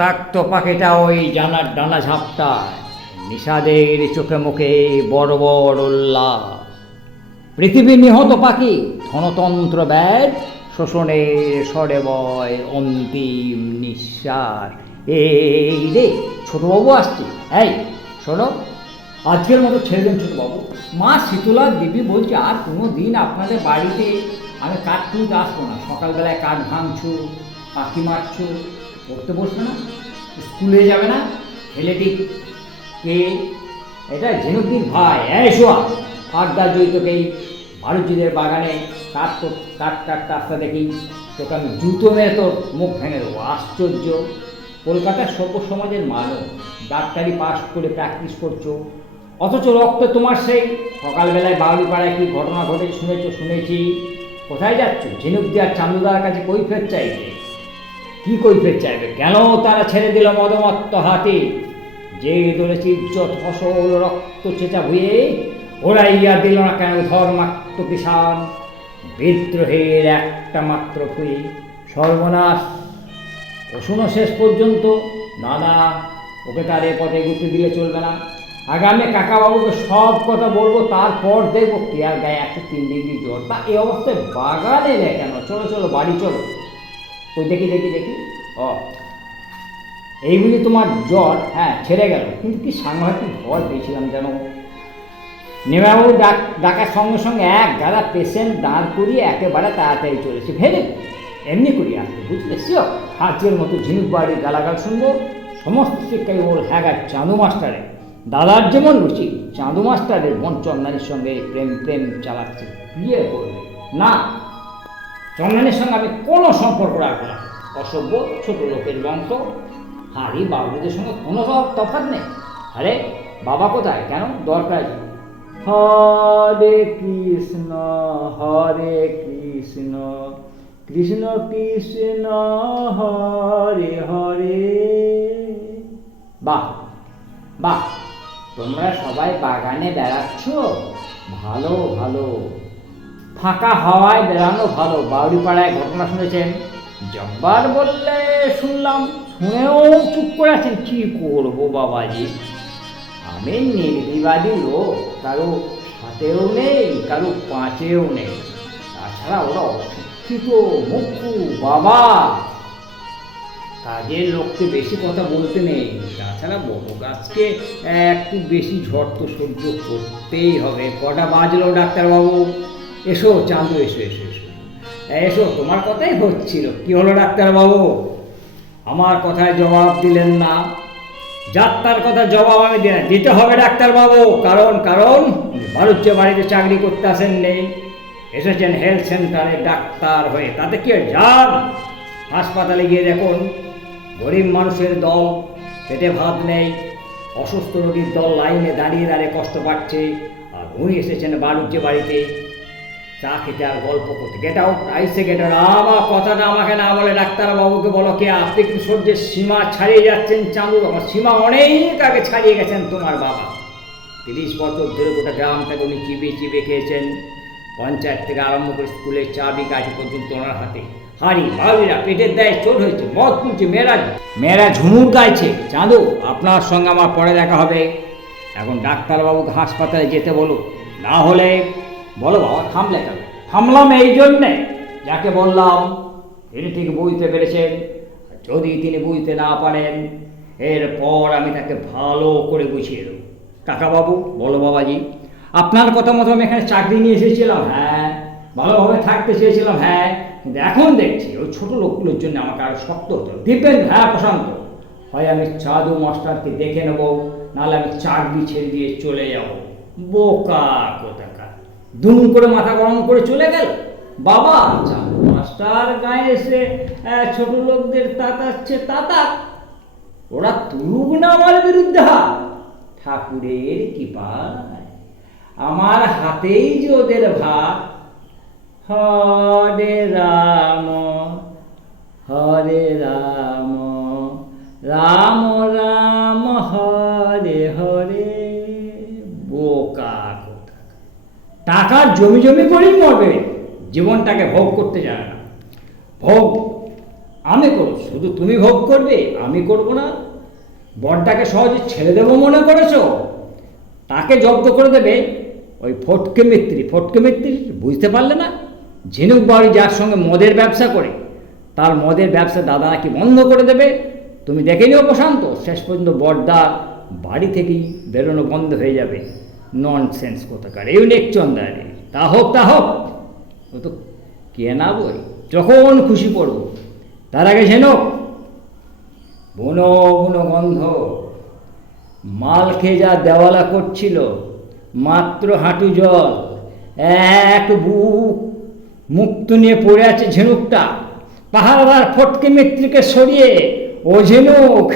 রক্তাক্ত পাখিটা ওই জানার ডানা ঝাপটায়, নিষাদের চোখে মুখে বড় বড় উল্লাস। পৃথিবী নিহত পাখি ধনতন্ত্র ব্যাট, শোষণের স্বরে বয় অন্তিম নিঃশ্বাস। এই রে ছোটবাবু আসছে, এই শোনো, আজকের মতো ছেড়ে দেন ছোটবাবু। মা শীতলা দেবী বলছে আর কোনো দিন আপনাদের বাড়িতে আমি কাঠ তুলতে আসবো না। সকালবেলায় কাঠ ভাঙছো, পাখি মারছো, পড়তে বসবে না, স্কুলে যাবে না। ছেলেটি কে? এটা ঝিনুকদির ভাই। শোয়া আড্ডা জয়িতকেই ভারতজিদের বাগানে কাঠ কাটতে আসতে দেখি তোকে আমি জুতো মেরে তোর মুখ ভেঙে দেবো। আশ্চর্য, কলকাতার সভ্য সমাজের মানুষ, ডাক্তারি পাস করে প্র্যাকটিস করছো, অথচ রক্ত তোমার সেই। সকালবেলায় বাউলিপাড়ায় কি ঘটনা ঘটে শুনেছি। কোথায় যাচ্ছ? ঝিনুকদি আর চান্দুদার কাছে কৈফিয়ত চাইবে। কি কৈফিয়ত চাইবে? কেন তারা ছেড়ে দিল মদমত্ত হাতে? যে ধরেছে ইজ্জত ফসল রক্ত চেঁচা ভুয়ে, ওরাইয়া দিল না কেন ধর্মাত্ম কিষান? বিদ্রোহের একটা মাত্র ফুয়ে সর্বনাশ। ও শুনো শেষ পর্যন্ত, না না, ওকে তার এ পথে গুটি দিলে চলবে না। আগে আমি কাকাবাবুকে সব কথা বলবো, তারপর দেখবো কেয়ার গায়ে 103 ডিগ্রি জ্বর। তা এই অবস্থায় বাগানে এলে কেন? চলো চলো বাড়ি চলো। ওই দেখি ও এই বুঝি তোমার জ্বর? হ্যাঁ ছেড়ে গেল, কিন্তু কি সাংঘাতিক ভয় পেয়েছিলাম যেন। নেমাবাবু ডাকার সঙ্গে সঙ্গে এক গাদা পেশেন্ট দাঁড় করিয়ে একেবারে তাড়াতাড়ি চলেছে। ভেবে এমনি করি আসতে, বুঝলে? শিও হাতের মতো ঝিনুক বাড়ি গালাগাল শুনবো। সমস্ত শিক্ষাই ওর হ্যাগার চাঁদু মাস্টারের। দাদার যেমন রুচি, চাঁদু মাস্টারের বোন চন্দানির সঙ্গে প্রেম চালাচ্ছে। বিয়ে করবে না, চন্দানির সঙ্গে আমি কোনো সম্পর্ক রাখবো না। অসভ্য ছোট লোকের বংশ। হাঁড়ি বাবুদের সঙ্গে কোনো তফাৎ নেই। আরে বাবা কোথায়? কেন দরকার? হরে কৃষ্ণ কৃষ্ণ কৃষ্ণ হরে হরে। বাহ বাহ, তোমরা সবাই বাগানে বেড়াচ্ছ, ভালো ভালো। ফাঁকা হাওয়ায় বেড়ানো ভালো। বাউরিপাড়ায় ঘটনা শুনেছেন? জব্বার বললে শুনলাম, শুনেও চুপ করে আছেন। কি করবো বাবাজি, আমি নির্বিবাদী লোক, কারো সাথেও নেই, কারো পাঁচেও নেই। তাছাড়া ওরা অশিক্ষিত মুখ্যু বাবা। কাজের লোককে বেশি কথা বলতে নেই। তাছাড়া বড় গাছকে একটু বেশি ঝড় তো সহ্য করতেই হবে। কটা বাজলো ডাক্তারবাবু? এসো চাঁদু, এসো এসো এসো এসো, তোমার কথাই হচ্ছিল। কি হলো ডাক্তারবাবু? আমার কথায় জবাব দিলেন না। যাত্রার কথা জবাব আমি দিতে হবে ডাক্তারবাবু। কারণ ভারতীয় বাড়িতে চাকরি করতে আসেন নেই, এসেছেন হেলথ সেন্টারে ডাক্তার হয়ে। তাতে কি যান হাসপাতালে গিয়ে দেখুন গরিব মানুষের দল, পেটে ভাত নেই, অসুস্থ রোগীর দল লাইনে দাঁড়িয়ে কষ্ট পাচ্ছে, আর উনি এসেছেন বাণিজ্য বাড়িতে চা খেতে আর গল্প করতে। গেট আউট, আইসে গেট আউট। আমার কথাটা আমাকে না বলে ডাক্তারবাবুকে বলো। কে আপনি? কিন্তু সহ্যের সীমা ছাড়িয়ে যাচ্ছেন চাঁদু। আমার সীমা অনেক আগে ছাড়িয়ে গেছেন তোমার বাবা। 30 বছর ধরে গোটা গ্রামটাকে উনি চিবে খেয়েছেন। পঞ্চায়েত থেকে আরম্ভ করে স্কুলের চাবি কাঠি পর্যন্ত ওনার হাতে। হাড়ি বাউরিরা পেটের দায়ে চোট হয়েছে, মদ তুলছে, মেয়েরা ঝুমুর গাইছে। চাঁদু, আপনার সঙ্গে আমার পরে দেখা হবে। এখন ডাক্তারবাবুকে হাসপাতালে যেতে বলো, না হলে বলো। বাবা থামলে কেন? থামলাম এই জন্যে, যাকে বললাম তিনি ঠিক বুঝতে পেরেছেন। যদি তিনি বুঝতে না পারেন, এরপর আমি তাকে ভালো করে বুঝিয়ে দেবো। কাকাবাবু বলো বাবাজি, আপনার কথা মতো আমি এখানে চাকরি নিয়ে এসেছিলাম। হ্যাঁ, ভালোভাবে থাকতে চেয়েছিলাম। হ্যাঁ, কিন্তু এখন দেখছি ওই ছোটো লোকগুলোর জন্য আমাকে আরও শক্ত হতো। দিবেন? হ্যাঁ প্রশান্ত, হয় আমি চাঁদু মাস্টারকে দেখে নেবো, নাহলে আমি চাকরি ছেড়ে দিয়ে চলে যাবো। বোকা কোথাকার, দুম করে মাথা গরম করে চলে গেল। বাবা চাঁদু মাস্টার গায়ে এসে ছোট লোকদের তাতাচ্ছে, ওরা তুলুক না আমার বিরুদ্ধে হাত। ঠাকুরের কৃপায় আমার হাতেই যে ওদের ভাত। হরে রাম রাম রাম হরে হরে। বোকা কোথা, টাকার জমি করেই মরবে, জীবনটাকে ভোগ করতে জানে না। ভোগ আমি করব, শুধু তুমি ভোগ করবে, আমি করব না? বরটাকে সহজে ছেড়ে দেবো মনে করেছো? তাকে জব্দ করে দেবে ওই ফটকে মিত্রি, বুঝতে পারলে না? ঝিনুক বাড়ি যার সঙ্গে মদের ব্যবসা করে, তার মদের ব্যবসা দাদা নাকি বন্ধ করে দেবে। তুমি দেখে নিও প্রশান্ত, শেষ পর্যন্ত বড়দা বাড়ি থেকেই বেরোনো বন্ধ হয়ে যাবে। ননসেন্স কোথাকার ইউনিক চন্দ্রারে। তা হোক তা হোক, ও তো কেনা বই, যখন খুশি পড়বো। তার আগে ঝিনুক, বুনো বুনো গন্ধ, মাল খেয়ে যা দেওয়ালা করছিল, মাত্র হাঁটু জল, এক বুক মুক্ত নিয়ে পড়ে আছে ঝিনুকটা। পাহাড়ার ফটকে মিত্রকে সরিয়ে, ও ঝিনুক